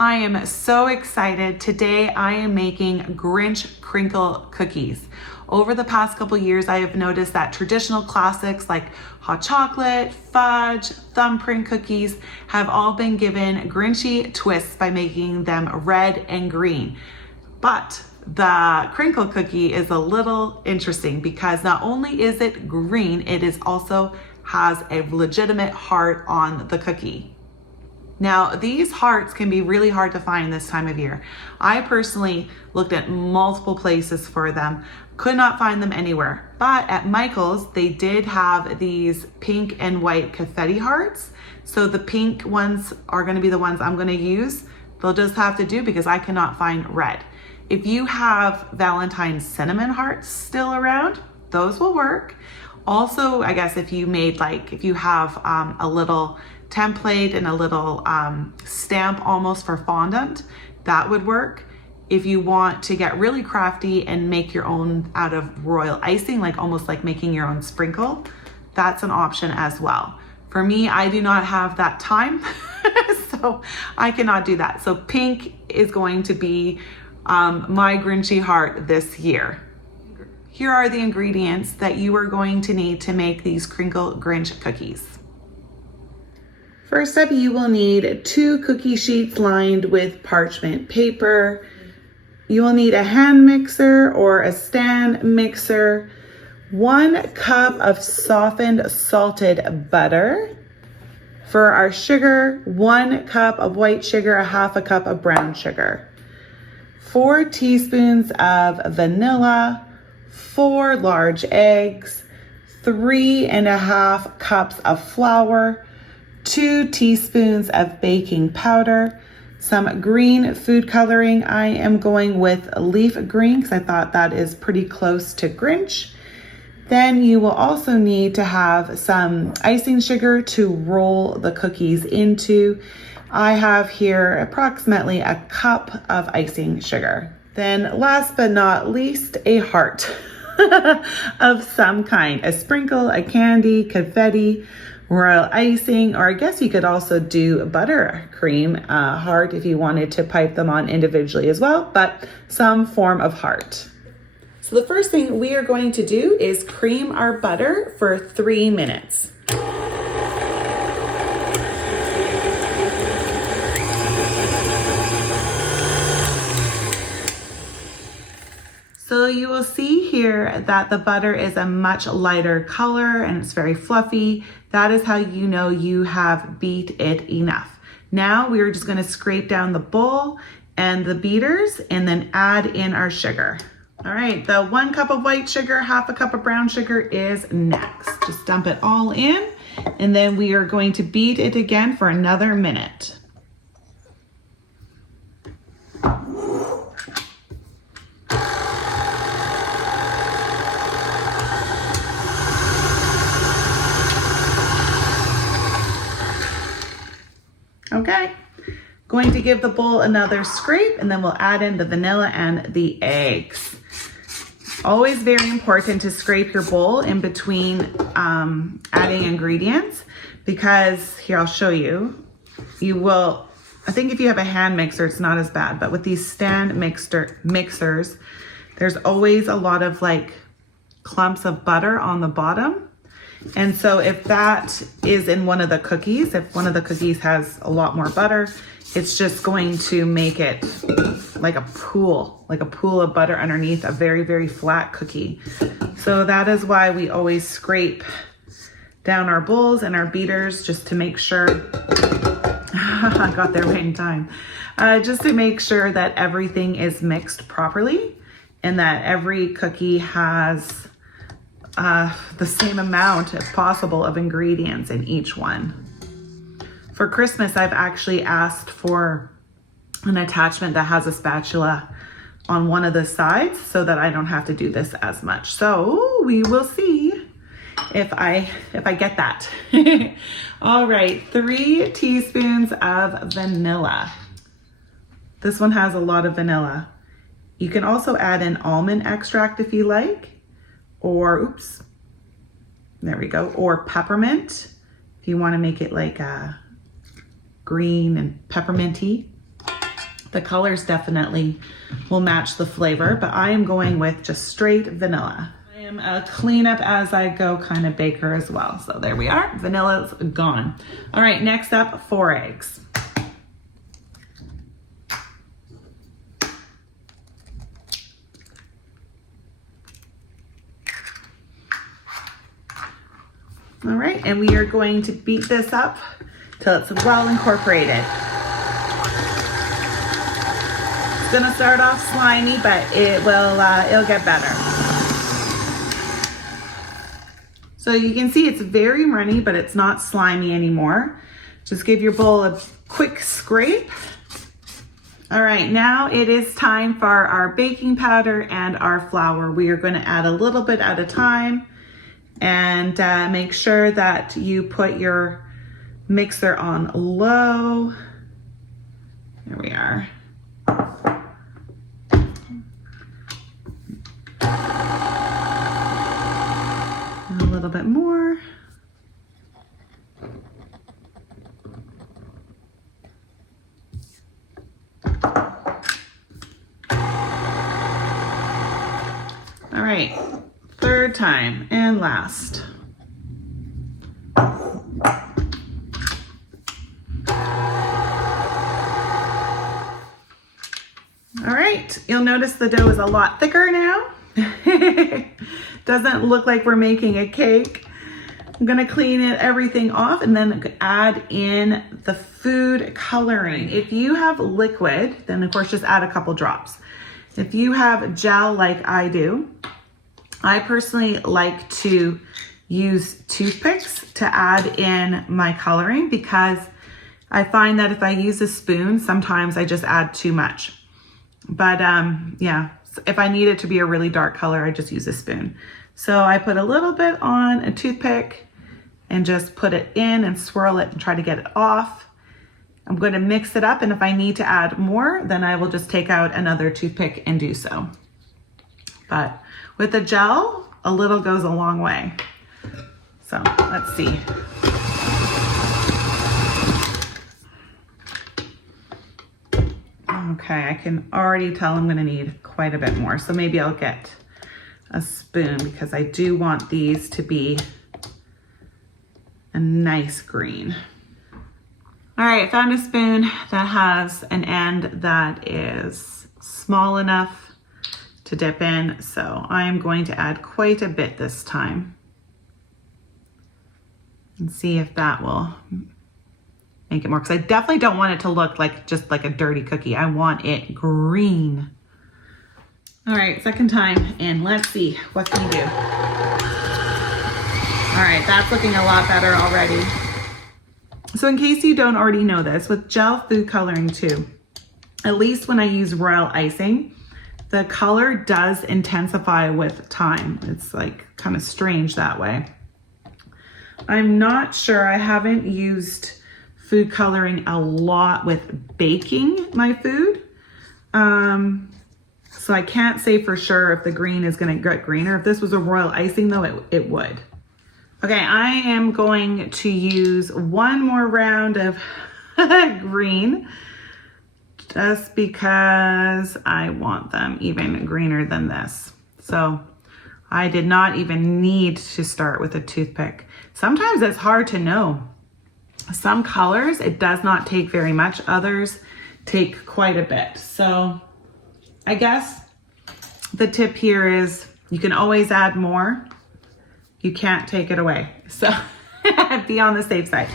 I am so excited. Today I am making Grinch crinkle cookies. Over the past couple years, I have noticed that traditional classics like hot chocolate, fudge, thumbprint cookies have all been given Grinchy twists by making them red and green. But the crinkle cookie is a little interesting because not only is it green, it is also has a legitimate heart on the cookie. Now, these hearts can be really hard to find this time of year. I personally looked at multiple places for them, could not find them anywhere. But at Michael's, they did have these pink and white confetti hearts. So the pink ones are gonna be the ones I'm gonna use. They'll just have to do because I cannot find red. If you have Valentine's cinnamon hearts still around, those will work. Also, I guess if you made if you have a little template and a little stamp almost for fondant, that would work. If you want to get really crafty and make your own out of royal icing, almost like making your own sprinkle, that's an option as well. For me, I do not have that time, so I cannot do that. So pink is going to be my Grinchy heart this year. Here are the ingredients that you are going to need to make these crinkle Grinch cookies. First up, you will need 2 cookie sheets lined with parchment paper. You will need a hand mixer or a stand mixer, 1 cup of softened salted butter. For our sugar, 1 cup of white sugar, 1/2 cup of brown sugar. 4 teaspoons of vanilla, 4 large eggs, 3.5 cups of flour, 2 teaspoons of baking powder, some green food coloring. I am going with leaf green because I thought that is pretty close to Grinch. Then you will also need to have some icing sugar to roll the cookies into. I have here approximately 1 cup of icing sugar. Then last but not least, a heart of some kind, a sprinkle, a candy, confetti, royal icing, or I guess you could also do buttercream heart if you wanted to pipe them on individually as well, but some form of heart. So the first thing we are going to do is cream our butter for 3 minutes. So you will see here that the butter is a much lighter color and it's very fluffy. That is how you know you have beat it enough. Now we are just gonna scrape down the bowl and the beaters and then add in our sugar. All right, the 1 cup of white sugar, 1/2 cup of brown sugar is next. Just dump it all in and then we are going to beat it again for another minute. Okay, going to give the bowl another scrape and then we'll add in the vanilla and the eggs. Always very important to scrape your bowl in between adding ingredients because here I'll show you. I think if you have a hand mixer, it's not as bad, but with these stand mixers, there's always a lot of clumps of butter on the bottom. And so if that is in one of the cookies, if one of the cookies has a lot more butter, it's just going to make it like a pool of butter underneath a very, very flat cookie. So that is why we always scrape down our bowls and our beaters just to make sure, I got there right in time, just to make sure that everything is mixed properly and that every cookie has the same amount as possible of ingredients in each one. For Christmas, I've actually asked for an attachment that has a spatula on one of the sides so that I don't have to do this as much. So we will see if I get that. All right, 3 teaspoons of vanilla. This one has a lot of vanilla. You can also add in almond extract if you like. Or, there we go, or peppermint, if you want to make it like green and pepperminty. The colors definitely will match the flavor, but I am going with just straight vanilla. I am a clean up as I go kind of baker as well. So there we are, vanilla's gone. All right, next up, 4 eggs. All right, and we are going to beat this up till it's well incorporated. It's gonna start off slimy, but it'll get better. So you can see it's very runny, but it's not slimy anymore. Just give your bowl a quick scrape. All right, now it is time for our baking powder and our flour. We are gonna add a little bit at a time, and make sure that you put your mixer on low. There we are. And a little bit more. All right. Third time and last. All right, you'll notice the dough is a lot thicker now. Doesn't look like we're making a cake. I'm gonna clean everything off and then add in the food coloring. If you have liquid, then of course just add a couple drops. If you have gel like I do, I personally like to use toothpicks to add in my coloring because I find that if I use a spoon, sometimes I just add too much. But yeah, if I need it to be a really dark color, I just use a spoon. So I put a little bit on a toothpick and just put it in and swirl it and try to get it off. I'm going to mix it up, and if I need to add more, then I will just take out another toothpick and do so. But with the gel, a little goes a long way. So let's see. Okay, I can already tell I'm gonna need quite a bit more. So maybe I'll get a spoon because I do want these to be a nice green. All right, I found a spoon that has an end that is small enough to dip in, so I'm going to add quite a bit this time and see if that will make it more, because I definitely don't want it to look like just like a dirty cookie. I want it green. All right, second time, and let's see, what can we do? All right, that's looking a lot better already. So in case you don't already know this, with gel food coloring too, at least when I use royal icing, the color does intensify with time. It's like kind of strange that way. I'm not sure, I haven't used food coloring a lot with baking my food. So I can't say for sure if the green is gonna get greener. If this was a royal icing though, it would. Okay, I am going to use one more round of green just because I want them even greener than this. So I did not even need to start with a toothpick. Sometimes it's hard to know. Some colors, it does not take very much. Others take quite a bit. So I guess the tip here is you can always add more. You can't take it away. So be on the safe side.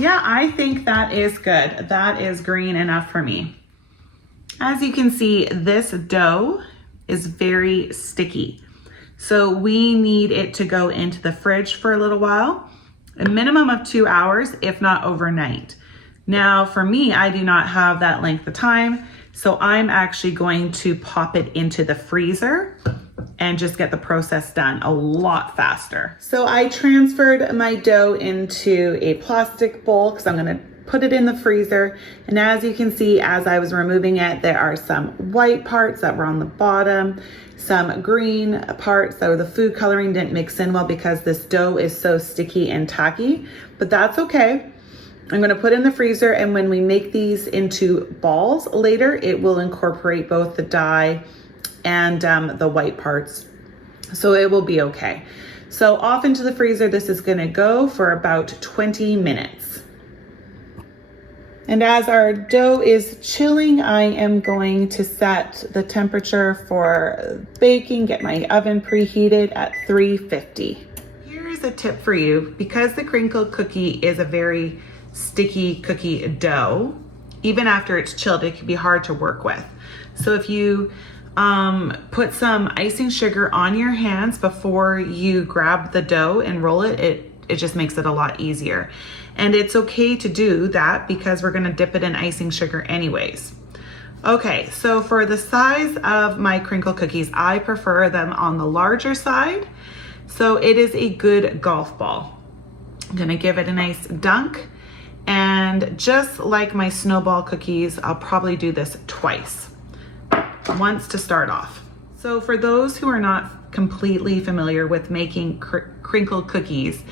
Yeah, I think that is good. That is green enough for me. As you can see, this dough is very sticky. So we need it to go into the fridge for a little while, a minimum of 2 hours, if not overnight. Now for me, I do not have that length of time. So I'm actually going to pop it into the freezer and just get the process done a lot faster. So I transferred my dough into a plastic bowl because I'm gonna put it in the freezer. And as you can see, as I was removing it, there are some white parts that were on the bottom, some green parts, so the food coloring didn't mix in well because this dough is so sticky and tacky, but that's okay. I'm gonna put in the freezer, and when we make these into balls later, it will incorporate both the dye and the white parts. So it will be okay. So off into the freezer, this is gonna go for about 20 minutes. And as our dough is chilling, I am going to set the temperature for baking, get my oven preheated at 350. Here's a tip for you. Because the crinkle cookie is a very sticky cookie dough, even after it's chilled, it can be hard to work with. So if you put some icing sugar on your hands before you grab the dough and roll it, it just makes it a lot easier. And it's okay to do that because we're gonna dip it in icing sugar anyways. Okay, so for the size of my crinkle cookies, I prefer them on the larger side. So it is a good golf ball. I'm gonna give it a nice dunk. And just like my snowball cookies, I'll probably do this twice. Once to start off. So for those who are not completely familiar with making crinkle cookies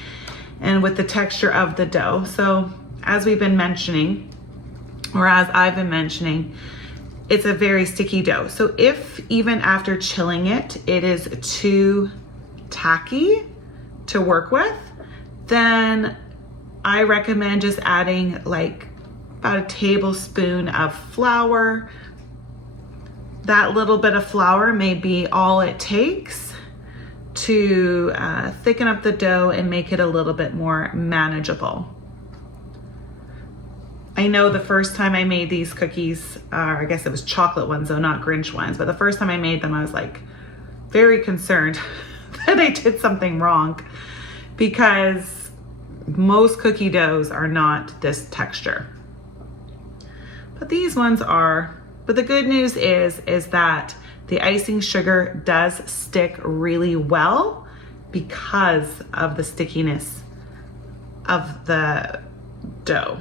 and with the texture of the dough, so as we've been mentioning, or as I've been mentioning, it's a very sticky dough. So if even after chilling it, it is too tacky to work with, then I recommend just adding like about a tablespoon of flour. That little bit of flour may be all it takes to thicken up the dough and make it a little bit more manageable. I know the first time I made these cookies, I guess it was chocolate ones though, not Grinch ones, but the first time I made them, I was like very concerned that I did something wrong because most cookie doughs are not this texture. But these ones are. But the good news is that the icing sugar does stick really well because of the stickiness of the dough.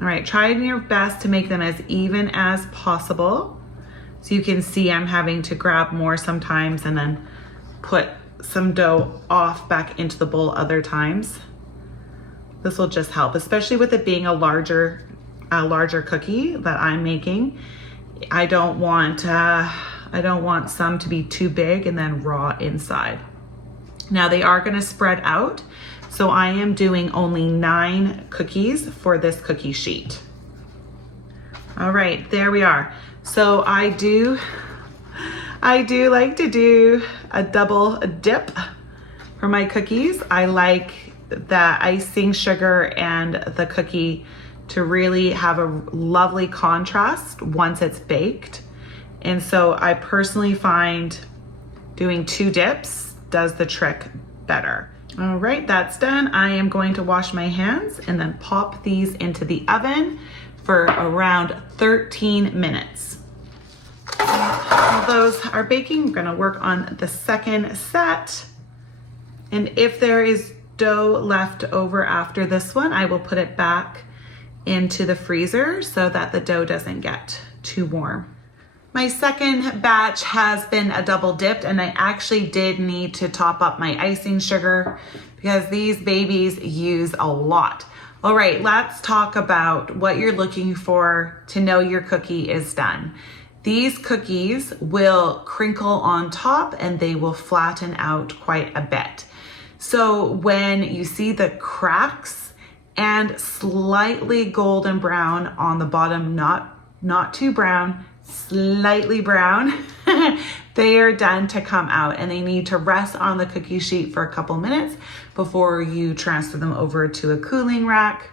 All right, try your best to make them as even as possible. So you can see I'm having to grab more sometimes and then put some dough off back into the bowl other times. This will just help, especially with it being a larger cookie that I'm making. I don't want some to be too big and then raw inside. Now they are gonna spread out, so I am doing only 9 cookies for this cookie sheet. All right, there we are. So I do like to do a double dip for my cookies. I like the icing sugar and the cookie to really have a lovely contrast once it's baked. And so I personally find doing 2 dips does the trick better. All right, that's done. I am going to wash my hands and then pop these into the oven for around 13 minutes. While those are baking, I'm gonna work on the second set. And if there is dough left over after this one, I will put it back into the freezer so that the dough doesn't get too warm. My second batch has been a double dipped, and I actually did need to top up my icing sugar because these babies use a lot. All right, let's talk about what you're looking for to know your cookie is done. These cookies will crinkle on top and they will flatten out quite a bit. So when you see the cracks and slightly golden brown on the bottom, not too brown, slightly brown, they are done to come out, and they need to rest on the cookie sheet for a couple minutes before you transfer them over to a cooling rack.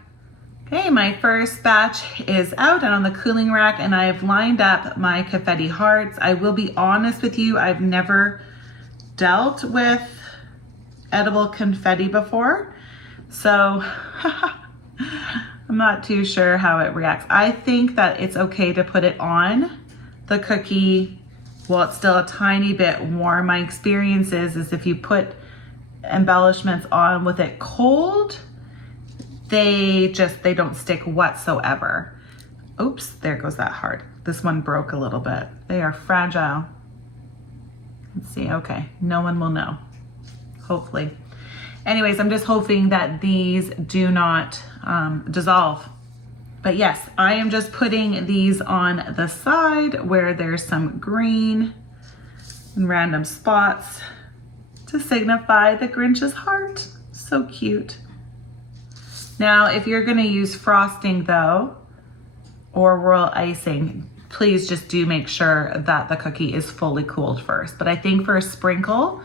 Okay, my first batch is out and on the cooling rack, and I've lined up my confetti hearts. I will be honest with you, I've never dealt with edible confetti before, so I'm not too sure how it reacts. I think that it's okay to put it on the cookie while it's still a tiny bit warm. My experience is if you put embellishments on with it cold, they don't stick whatsoever. Oops, there goes that heart. This one broke a little bit. They are fragile. Let's see, okay, no one will know, hopefully. Anyways, I'm just hoping that these do not dissolve. But yes, I am just putting these on the side where there's some green in random spots to signify the Grinch's heart. So cute. Now, if you're gonna use frosting though, or royal icing, please just do make sure that the cookie is fully cooled first. But I think for a sprinkle,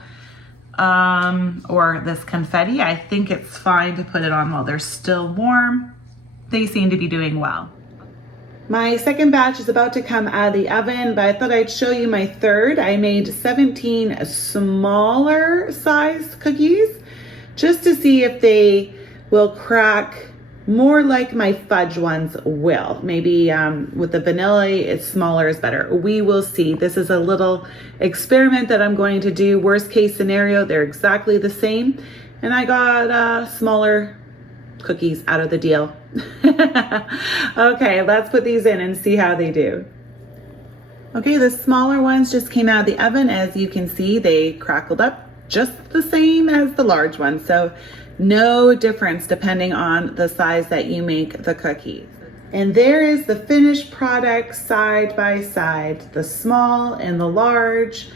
or this confetti, I think it's fine to put it on while they're still warm. They seem to be doing well. My second batch is about to come out of the oven, but I thought I'd show you my third. I made 17 smaller sized cookies just to see if they will crack more like my fudge ones will. Maybe with the vanilla, it's smaller is better. We will see. This is a little experiment that I'm going to do. Worst case scenario, they're exactly the same. And I got smaller cookies out of the deal. Okay, let's put these in and see how they do. Okay, the smaller ones just came out of the oven. As you can see, they crackled up just the same as the large ones. So no difference depending on the size that you make the cookies. And there is the finished product side by side, the small and the large.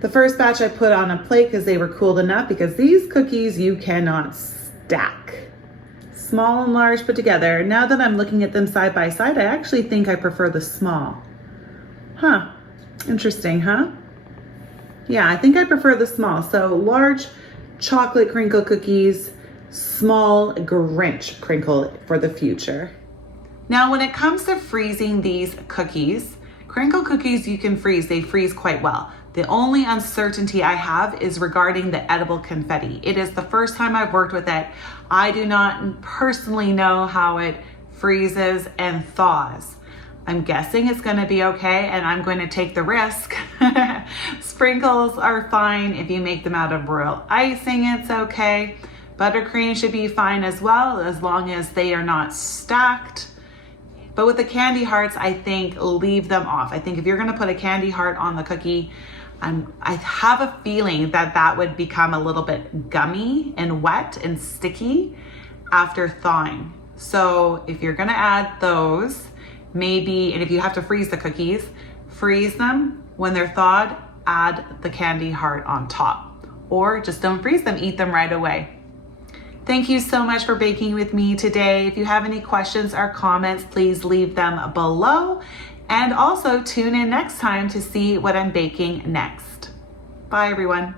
The first batch I put on a plate because they were cooled enough, because these cookies you cannot stack. Small and large put together. Now that I'm looking at them side by side, I actually think I prefer the small. Huh, interesting, huh? Yeah, I think I prefer the small. So large chocolate crinkle cookies, small Grinch crinkle for the future. Now, when it comes to freezing these cookies, crinkle cookies you can freeze, they freeze quite well. The only uncertainty I have is regarding the edible confetti. It is the first time I've worked with it. I do not personally know how it freezes and thaws. I'm guessing it's gonna be okay, and I'm going to take the risk. Sprinkles are fine. If you make them out of royal icing, it's okay. Buttercream should be fine as well, as long as they are not stacked. But with the candy hearts, I think leave them off. I think if you're gonna put a candy heart on the cookie, I have a feeling that that would become a little bit gummy and wet and sticky after thawing. So if you're gonna add those, maybe, and if you have to freeze the cookies, freeze them. When they're thawed, add the candy heart on top. Or just don't freeze them, eat them right away. Thank you so much for baking with me today. If you have any questions or comments, please leave them below. And also tune in next time to see what I'm baking next. Bye everyone.